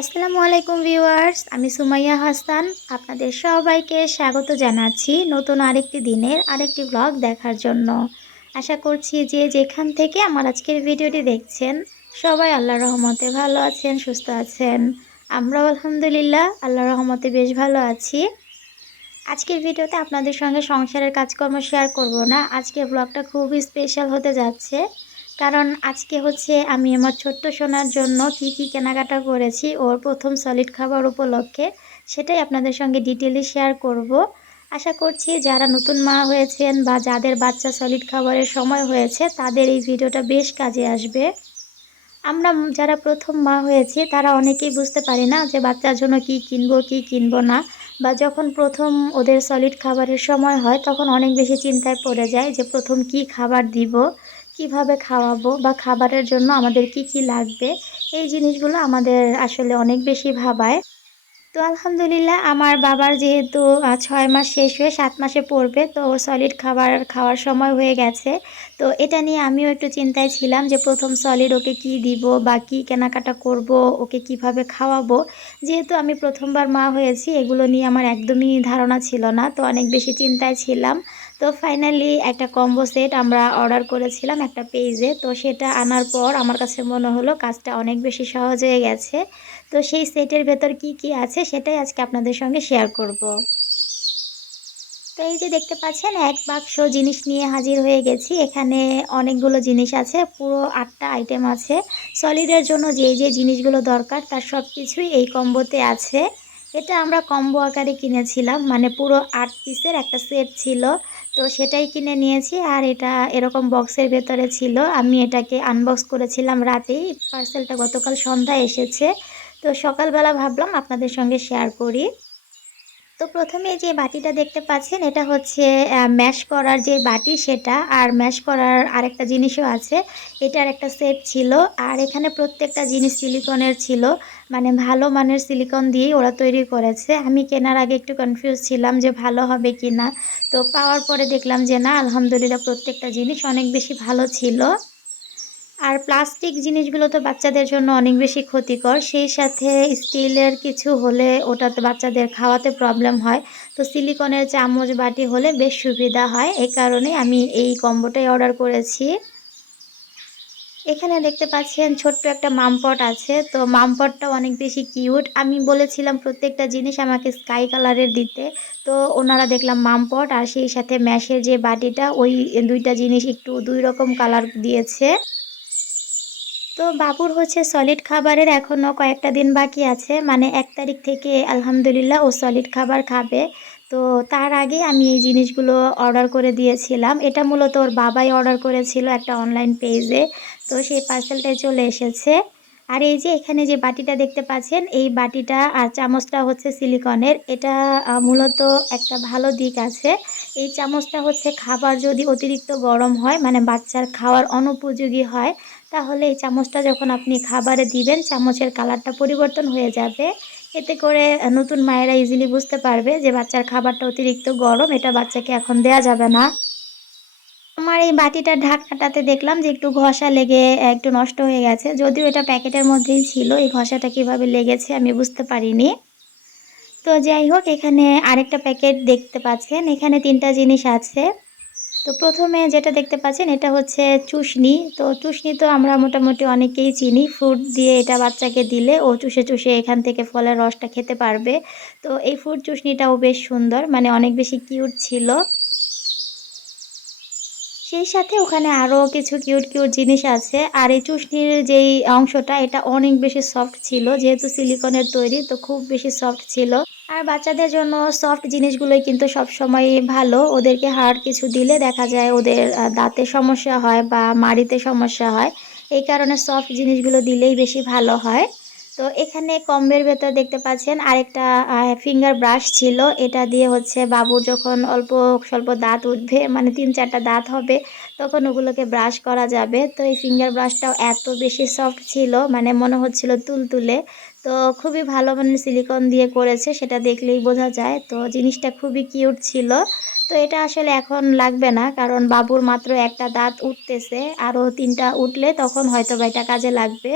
আসসালামু আলাইকুম ভিউয়ার্স, আমি সুমাইয়া হাসান। আপনাদের সবাইকে স্বাগত জানাচ্ছি নতুন আরেকটি দিনের আরেকটি ব্লগ দেখার জন্য। আশা করছি যে যেখান থেকে আমার আজকের ভিডিওটি দেখছেন, সবাই আল্লাহ রহমতে ভালো আছেন, সুস্থ আছেন। আমরাও আলহামদুলিল্লাহ আল্লাহ রহমতে বেশ ভালো আছি। আজকের ভিডিওতে আপনাদের সঙ্গে সংসারের কাজকর্ম শেয়ার করব না। আজকের ব্লগটা খুবই স্পেশাল হতে যাচ্ছে। কারণ আজকে হচ্ছে আমি আমার ছোট্ট সোনার জন্য কি কি কেনাকাটা করেছি, ওর প্রথম সলিড খাবার উপলক্ষে সেটাই আপনাদের সঙ্গে ডিটেলে শেয়ার করব। আশা করছি যারা নতুন মা হয়েছেন বা যাদের বাচ্চা সলিড খাবারের সময় হয়েছে, তাদের এই ভিডিওটা বেশ কাজে আসবে। আমরা যারা প্রথম মা হয়েছি, তারা অনেকেই বুঝতে পারি না যে বাচ্চার জন্য কি কিনবো কি কিনবো না। বা যখন প্রথম ওদের সলিড খাবারের সময় হয়, তখন অনেক বেশি চিন্তায় পড়ে যায় যে প্রথম কি খাবার দিব। কীভাবে খাওয়াবো বা খাবারের জন্য আমাদের কি কি লাগবে, এই জিনিসগুলো আমাদের আসলে অনেক বেশি ভাবায়। তো আলহামদুলিল্লাহ আমার বাবার যেহেতু ছয় মাস শেষ হয়ে সাত মাসে পড়বে, তো ওর সলিড খাবার খাওয়ার সময় হয়ে গেছে। তো এটা নিয়ে আমিও একটু চিন্তায় ছিলাম যে প্রথম সলিড ওকে কি দিব বা কী কেনাকাটা করব, ওকে কীভাবে খাওয়াবো। যেহেতু আমি প্রথমবার মা হয়েছি, এগুলো নিয়ে আমার একদমই ধারণা ছিল না, তো অনেক বেশি চিন্তায় ছিলাম। তো ফাইনালি একটা কম্বো সেট আমরা অর্ডার করেছিলাম একটা পেজে তো সেটা আনার পর আমার কাছে মনে হলো কাজটা অনেক বেশি সহজ হয়ে গেছে। তো সেই সেটের ভেতর কি কি আছে সেটাই আজকে আপনাদের সঙ্গে শেয়ার করব। তো এই যে দেখতে পাচ্ছেন, এক বাক্স জিনিস নিয়ে হাজির হয়ে গেছি। এখানে অনেকগুলো জিনিস আছে, পুরো আটটা আইটেম আছে। সলিডের জন্য যে যে জিনিসগুলো দরকার তার সব কিছুই এই কম্বোতে আছে। এটা আমরা কম্বো আকারে কিনেছিলাম মানে পুরো আট পিসের একটা সেট ছিল। তো সেটাই কিনে নিয়েছি আর এটা এরকম বক্সের ভেতরে ছিল। আমি এটাকে আনবক্স করেছিলাম রাতেই। পার্সেলটা গতকাল সন্ধ্যায় এসেছে। তো সকালবেলা ভাবলাম আপনাদের সঙ্গে শেয়ার করি। তো প্রথমে যে বাটিটা দেখতে পাচ্ছেন, এটা হচ্ছে ম্যাশ করার যে বাটি সেটা, আর ম্যাশ করার আরেকটা জিনিসও আছে। এটার একটা সেট ছিল, আর এখানে প্রত্যেকটা জিনিস সিলিকনের ছিল। মানে ভালো মানের সিলিকন দিয়েই ওরা তৈরি করেছে। আমি কেনার আগে একটু কনফিউজ ছিলাম যে ভালো হবে কি না তো পাওয়ার পরে দেখলাম যে না, আলহামদুলিল্লাহ প্রত্যেকটা জিনিস অনেক বেশি ভালো ছিল। আর প্লাস্টিক জিনিসগুলো তো বাচ্চাদের জন্য অনেক বেশি ক্ষতিকর। সেই সাথে স্টিলের কিছু হলে ওটাতে বাচ্চাদের খাওয়াতে প্রবলেম হয়। তো সিলিকনের চামচ বাটি হলে বেশ সুবিধা হয়। এই কারণে আমি এই কম্বোটাই অর্ডার করেছি। এখানে দেখতে পাচ্ছেন ছোট্ট একটা মামপট আছে। তো মামপটটা অনেক বেশি কিউট আমি বলেছিলাম প্রত্যেকটা জিনিস আমাকে স্কাই কালারের দিতে। তো ওনারা দেখলাম মামপট আর সেই সাথে ম্যাশের যে বাটিটা, ওই দুইটা জিনিস একটু দুই রকম কালার দিয়েছে। তো বাবুর হচ্ছে সলিড খাবারের এখনও কয়েকটা দিন বাকি আছে। মানে এক তারিখ থেকে আলহামদুলিল্লাহ ও সলিড খাবার খাবে। তো তার আগে আমি এই জিনিসগুলো অর্ডার করে দিয়েছিলাম। এটা মূলত ওর বাবাই অর্ডার করেছিল একটা অনলাইন পেজে তো সেই পার্সেলটাই চলে এসেছে। আর এই যে এখানে যে বাটিটা দেখতে পাচ্ছেন, এই বাটিটা আর চামচটা হচ্ছে সিলিকনের এটা মূলত একটা ভালো দিক আছে। এই চামচটা হচ্ছে খাবার যদি অতিরিক্ত গরম হয় মানে বাচ্চার খাওয়ার অনুপযোগী হয় তাহলে এই চামচটা যখন আপনি খাবারে দিবেন, চামচের কালারটা পরিবর্তন হয়ে যাবে। এতে করে নতুন মায়েরা ইজিলি বুঝতে পারবে যে বাচ্চার খাবারটা অতিরিক্ত গরম, এটা বাচ্চাকে এখন দেয়া যাবে না। আমার এই বাটিটার ঢাকনাটাতে দেখলাম যে একটু ঘষা লেগে একটু নষ্ট হয়ে গেছে। যদিও এটা প্যাকেটের মধ্যেই ছিল, এই ঘষাটা কীভাবে লেগেছে আমি বুঝতে পারিনি। তো যাই হোক, এখানে আরেকটা প্যাকেট দেখতে পাচ্ছেন। এখানে তিনটা জিনিস আছে। তো প্রথমে যেটা দেখতে পাচ্ছেন, এটা হচ্ছে চুষনি। তো চুষনি তো আমরা মোটামুটি অনেকেই চিনি। ফ্রুট দিয়ে এটা বাচ্চাকে দিলে ও চুষে চুষে এখান থেকে ফলের রসটা খেতে পারবে। তো এই ফ্রুট চুষনিটাও বেশ সুন্দর মানে অনেক বেশি কিউট ছিল। সেই সাথে ওখানে আরও কিছু কিউট কিউট জিনিস আছে। আর এই চুষনির যেই অংশটা, এটা অনেক বেশি সফট ছিল। যেহেতু সিলিকনের তৈরি, তো খুব বেশি সফট ছিল। আর বাচ্চাদের জন্য সফট জিনিসগুলোই কিন্তু সবসময় ভালো। ওদেরকে হার্ড কিছু দিলে দেখা যায় ওদের দাঁতে সমস্যা হয় বা মাড়িতে সমস্যা হয়। এই কারণে সফট জিনিসগুলো দিলেই বেশি ভালো হয়। তো এখানে কম্বের ভেতর দেখতে পাচ্ছেন আরেকটা ফিঙ্গার ব্রাশ ছিল। এটা দিয়ে হচ্ছে বাবু যখন অল্প, স্বল্প দাঁত উঠবে মানে তিন চারটা দাঁত হবে, তখন ওগুলোকে ব্রাশ করা যাবে। তো এই ফিঙ্গার ব্রাশটাও এত বেশি সফট ছিল মানে মনে হচ্ছিল তুলতুলে। তো খুবই ভালো মানে সিলিকন দিয়ে করেছে, সেটা দেখলেই বোঝা যায়। তো জিনিসটা খুবই কিউট ছিল। তো এটা আসলে এখন লাগবে না, কারণ বাবুর মাত্র একটা দাঁত উঠতেছে। আরও তিনটা উঠলে তখন হয়তো বা এটা কাজে লাগবে।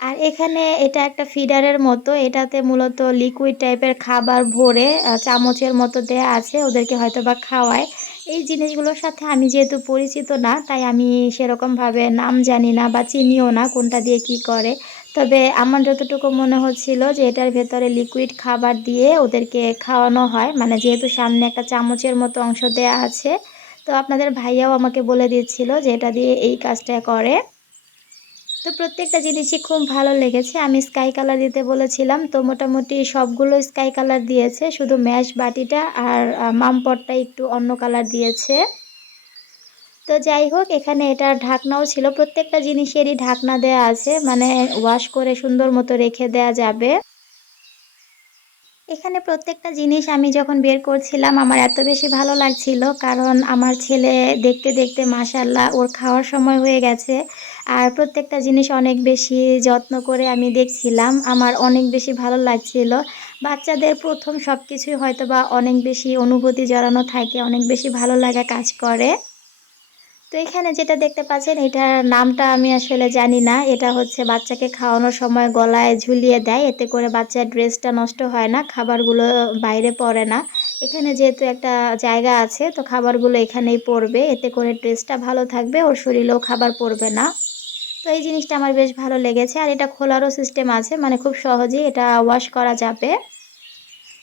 আর এখানে এটা একটা ফিডারের মতো, এটাতে মূলত লিকুইড টাইপের খাবার ভরে চামচের মতো দেয়া আছে, ওদেরকে হয়তো বা খাওয়ায়। এই জিনিসগুলোর সাথে আমি যেহেতু পরিচিত না, তাই আমি সেরকমভাবে নাম জানি না বা চিনিও না কোনটা দিয়ে কি করে। তবে আমার যতটুকু মনে হচ্ছিল যে এটার ভেতরে লিকুইড খাবার দিয়ে ওদেরকে খাওয়ানো হয় মানে যেহেতু সামনে একটা চামচের মতো অংশ দেয়া আছে, তো আপনাদের ভাইয়াও আমাকে বলে দিচ্ছিল যে এটা দিয়ে এই কাজটা করে। তো প্রত্যেকটা জিনিসই খুব ভালো লেগেছে। আমি স্কাই কালার দিতে বলেছিলাম, তো মোটামুটি সবগুলো স্কাই কালার দিয়েছে। শুধু ম্যাশ বাটিটা আর মামপটটা একটু অন্য কালার দিয়েছে। তো যাই হোক, এখানে এটার ঢাকনাও ছিল। প্রত্যেকটা জিনিসেরই ঢাকনা দেয়া আছে। মানে ওয়াশ করে সুন্দর মতো রেখে দেয়া যাবে। এখানে প্রত্যেকটা জিনিস আমি যখন বের করছিলাম, আমার এত বেশি ভালো লাগছিল। কারণ আমার ছেলে দেখতে দেখতে মাসাল্লাহ ওর খাওয়ার সময় হয়ে গেছে। আর প্রত্যেকটা জিনিস অনেক বেশি যত্ন করে আমি দেখছিলাম। আমার অনেক বেশি ভালো লাগছিল। বাচ্চাদের প্রথম সব কিছুই হয়তো বা অনেক বেশি অনুভূতি জড়ানো থাকে, অনেক বেশি ভালো লাগা কাজ করে। তো এখানে যেটা দেখতে পাচ্ছেন, এটার নামটা আমি আসলে জানি না। এটা হচ্ছে বাচ্চাকে খাওয়ানোর সময় গলায় ঝুলিয়ে দেয়। এতে করে বাচ্চার ড্রেসটা নষ্ট হয় না, খাবারগুলো বাইরে পড়ে না। এখানে যেহেতু একটা জায়গা আছে, তো খাবারগুলো এখানেই পড়বে। এতে করে ড্রেসটা ভালো থাকবে, ওর শরীরেও খাবার পড়বে না। তো এই জিনিসটা আমার বেশ ভালো লেগেছে। আর এটা খোলারও সিস্টেম আছে মানে খুব সহজেই এটা ওয়াশ করা যাবে।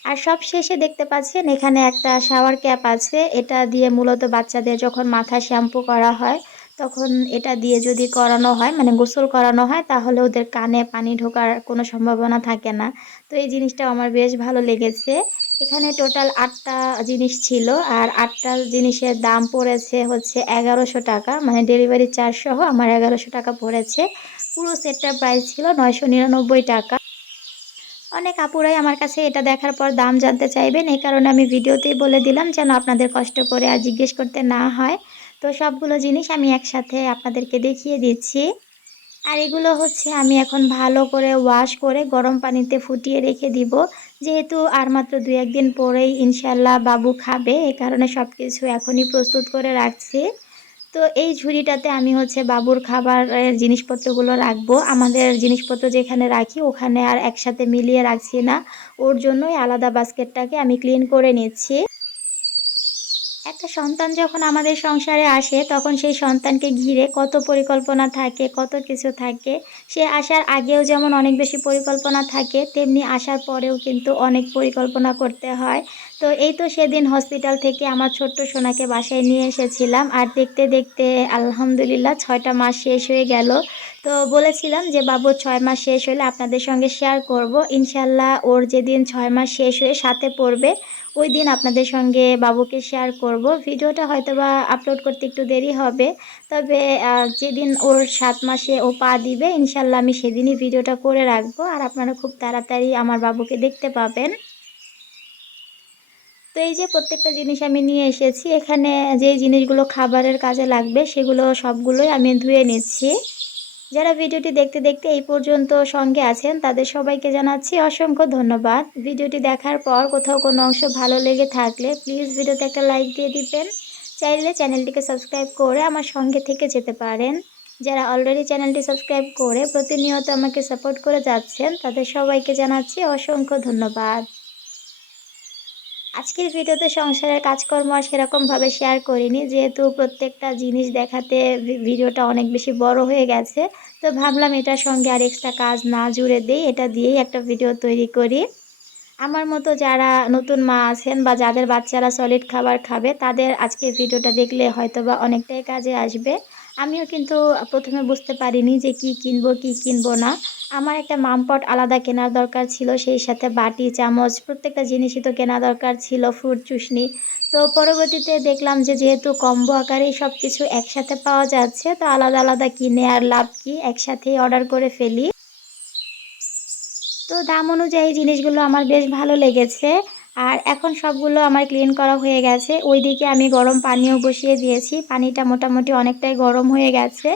আর সব শেষে দেখতে পাচ্ছেন এখানে একটা শাওয়ার ক্যাপ আছে। এটা দিয়ে মূলত বাচ্চাদের যখন মাথা শ্যাম্পু করা হয়, তখন এটা দিয়ে যদি করানো হয় মানে গোসল করানো হয়, তাহলে ওদের কানে পানি ঢোকার কোনো সম্ভাবনা থাকে না। তো এই জিনিসটা আমার বেশ ভালো লেগেছে। এখানে টোটাল আটটা জিনিস ছিল আর আটটা জিনিসের দাম পড়েছে হচ্ছে এগারোশো টাকা মানে ডেলিভারি চার্জ সহ আমার এগারোশো টাকা পড়েছে। পুরো সেটটার প্রাইস ছিল নয়শো নিরানব্বই টাকা। অনেক আপুরাই আমার কাছে এটা দেখার পর দাম জানতে চাইবেন। এই কারণে আমি ভিডিওতেই বলে দিলাম যেন আপনাদের কষ্ট করে আর জিজ্ঞেস করতে না হয়। তো সবগুলো জিনিস আমি একসাথে আপনাদেরকে দেখিয়ে দিচ্ছি। আর এগুলো হচ্ছে আমি এখন ভালো করে ওয়াশ করে গরম পানিতে ফুটিয়ে রেখে দিব। যেহেতু আর মাত্র দু একদিন পরেই ইনশাল্লাহ বাবু খাবে, এ কারণে সব কিছু এখনই প্রস্তুত করে রাখছি। তো এই ঝুড়িটাতে আমি হচ্ছে বাবুর খাবারের জিনিসপত্রগুলো রাখব। আমাদের জিনিসপত্র যেখানে রাখি ওখানে আর একসাথে মিলিয়ে রাখছি না। ওর জন্যই আলাদা বাস্কেটটাকে আমি ক্লিন করে নিচ্ছি। একটা সন্তান যখন আমাদের সংসারে আসে, তখন সেই সন্তানকে ঘিরে কত পরিকল্পনা থাকে, কত কিছু থাকে। সে আসার আগেও যেমন অনেক বেশি পরিকল্পনা থাকে, তেমনি আসার পরেও কিন্তু অনেক পরিকল্পনা করতে হয়। তো এই তো সেদিন হসপিটাল থেকে আমার ছোট্ট সোনাকে বাসায় নিয়ে এসেছিলাম। আর দেখতে দেখতে আলহামদুলিল্লাহ ছয়টা মাস শেষ হয়ে গেল। তো বলেছিলাম যে, বাবু, ছয় মাস শেষ হলে আপনাদের সঙ্গে শেয়ার করব। ইনশাল্লাহ ওর যেদিন ছয় মাস শেষ হয়ে সাথে পড়বে, ওই দিন আপনাদের সঙ্গে বাবুকে শেয়ার করব। ভিডিওটা হয়তো বা আপলোড করতে একটু দেরি হবে। তবে যেদিন ওর সাত মাসে ও পা দিবে ইনশাল্লাহ আমি সেদিনই ভিডিওটা করে রাখব। আর আপনারা খুব তাড়াতাড়ি আমার বাবুকে দেখতে পাবেন। তো এই যে প্রত্যেকটা জিনিস আমি নিয়ে এসেছি, এখানে যে জিনিসগুলো খাবারের কাজে লাগবে সেগুলো সবগুলোই আমি ধুয়ে নিচ্ছি। যারা ভিডিওটি দেখতে দেখতে এই পর্যন্ত সঙ্গে আছেন, তাদের সবাইকে জানাচ্ছি অসংখ্য ধন্যবাদ। ভিডিওটি দেখার পর কোথাও কোনো অংশ ভালো লেগে থাকলে প্লিজ ভিডিওতে একটা লাইক দিয়ে দিবেন। চাইলে চ্যানেলটিকে সাবস্ক্রাইব করে আমার সঙ্গে থেকে যেতে পারেন। যারা অলরেডি চ্যানেলটি সাবস্ক্রাইব করে প্রতিনিয়ত আমাকে সাপোর্ট করে যাচ্ছেন, তাদের সবাইকে জানাচ্ছি অসংখ্য ধন্যবাদ। আজকের ভিডিওতে সংসারের কাজকর্ম আর সেরকমভাবে শেয়ার করিনি। যেহেতু প্রত্যেকটা জিনিস দেখাতে ভিডিওটা অনেক বেশি বড় হয়ে গেছে, তো ভাবলাম এটার সঙ্গে আর এক্সট্রা কাজ না জুড়ে দিই, এটা দিয়েই একটা ভিডিও তৈরি করি। আমার মতো যারা নতুন মা আছেন বা যাদের বাচ্চারা সলিড খাবার খাবে, তাদের আজকে ভিডিওটা দেখলে হয়তো বা অনেকটাই কাজে আসবে। আমিও কিন্তু প্রথমে বুঝতে পারিনি যে কি কিনবো কি কিনবো না। আমার একটা মামপট আলাদা কেনার দরকার ছিল, সেই সাথে বাটি, চামচ, প্রত্যেকটা জিনিসই তো কেনা দরকার ছিল ফ্রুট চুষনি। তো পরবর্তীতে দেখলাম যে যেহেতু কম্বো আকারেই সব কিছু একসাথে পাওয়া যাচ্ছে, তো আলাদা আলাদা কিনে আর লাভ কি? একসাথেই অর্ডার করে ফেলি। তো দাম অনুযায়ী জিনিসগুলো আমার বেশ ভালো লেগেছে। আর এখন সবগুলো আমার ক্লিন করা হয়ে গেছে। ওইদিকে আমি গরম পানিও বসিয়ে দিয়েছি। পানিটা মোটামুটি অনেকটাই গরম হয়ে গেছে।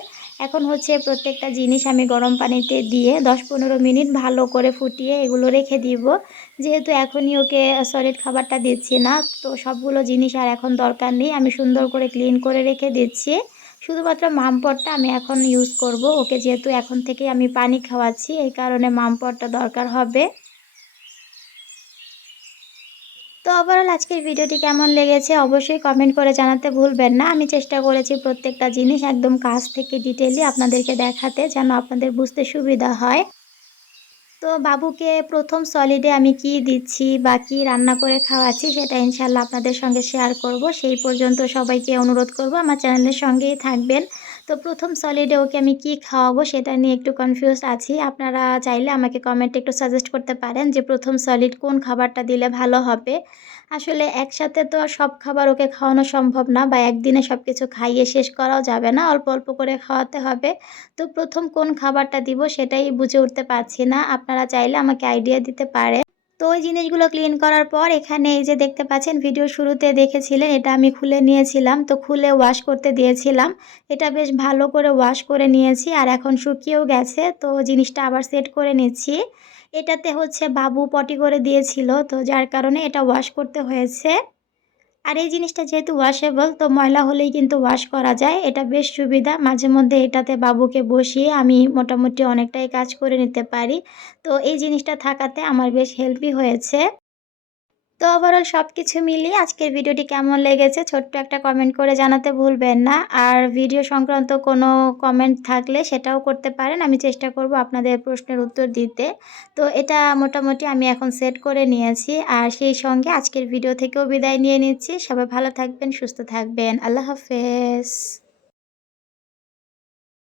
এখন হচ্ছে প্রত্যেকটা জিনিস আমি গরম পানিতে দিয়ে দশ পনেরো মিনিট ভালো করে ফুটিয়ে এগুলো রেখে দিব। যেহেতু এখনই ওকে সলিড খাবারটা দিচ্ছি না, তো সবগুলো জিনিস আর এখন দরকার নেই। আমি সুন্দর করে ক্লিন করে রেখে দিচ্ছি। শুধুমাত্র মামপটটা আমি এখন ইউজ করব। ওকে যেহেতু এখন থেকেই আমি পানি খাওয়াচ্ছি, এই কারণে মামপটটা দরকার হবে। তো ওভারঅল আজকের ভিডিওটি কেমন লেগেছে অবশ্যই কমেন্ট করে জানাতে ভুলবেন না। আমি চেষ্টা করেছি প্রত্যেকটা জিনিস একদম কাছ থেকে ডিটেলি আপনাদেরকে দেখাতে যেন আপনাদের বুঝতে সুবিধা হয়। তো বাবুকে প্রথম সলিডে আমি কি দিচ্ছি বা কী রান্না করে খাওয়াচ্ছি সেটা ইনশাল্লাহ আপনাদের সঙ্গে শেয়ার করব। সেই পর্যন্ত সবাইকে অনুরোধ করব আমার চ্যানেলের সঙ্গেই থাকবেন। তো প্রথম সলিডে ওকে আমি কি খাওয়াবো সেটা নিয়ে একটু কনফিউজ আছি। আপনারা চাইলে আমাকে কমেন্টে একটু সাজেস্ট করতে পারেন যে প্রথম সলিড কোন খাবারটা দিলে ভালো হবে। আসলে একসাথে তো আর সব খাবার ওকে খাওয়ানো সম্ভব না বা একদিনে সব কিছু খাইয়ে শেষ করাও যাবে না, অল্প অল্প করে খাওয়াতে হবে। তো প্রথম কোন খাবারটা দিব সেটাই বুঝে উঠতে পারছি না। আপনারা চাইলে আমাকে আইডিয়া দিতে পারে তো ওই জিনিসগুলো ক্লিন করার পর এখানে এই যে দেখতে পাচ্ছেন ভিডিও শুরুতে দেখেছিলেন, এটা আমি খুলে নিয়েছিলাম। তো খুলে ওয়াশ করতে দিয়েছিলাম। এটা বেশ ভালো করে ওয়াশ করে নিয়েছি আর এখন শুকিয়েও গেছে। তো জিনিসটা আবার সেট করে নিচ্ছি। এটাতে হচ্ছে বাবু পটি করে দিয়েছিল। তো যার কারণে এটা ওয়াশ করতে হয়েছে। আর এই জিনিসটা যেহেতু ওয়াশেবল তো ময়লা হলেই কিন্তু ওয়াশ করা যায়। এটা বেশ সুবিধা। মাঝে মধ্যে এটাতে বাবুকে বসিয়ে আমি মোটামুটি অনেকটাই কাজ করে নিতে পারি। তো এই জিনিসটা থাকাতে আমার বেশ হেল্পই হয়েছে। তো ওভারঅল সব কিছু মিলিয়ে আজকের ভিডিওটি কেমন লেগেছে ছোট্ট একটা কমেন্ট করে জানাতে ভুলবেন না। আর ভিডিও সংক্রান্ত কোনো কমেন্ট থাকলে সেটাও করতে পারেন। আমি চেষ্টা করব আপনাদের প্রশ্নের উত্তর দিতে। তো এটা মোটামুটি আমি এখন সেট করে নিয়েছি। আর সেই সঙ্গে আজকের ভিডিও থেকেও বিদায় নিয়ে নিচ্ছি। সবাই ভালো থাকবেন, সুস্থ থাকবেন। আল্লাহ হাফেজ।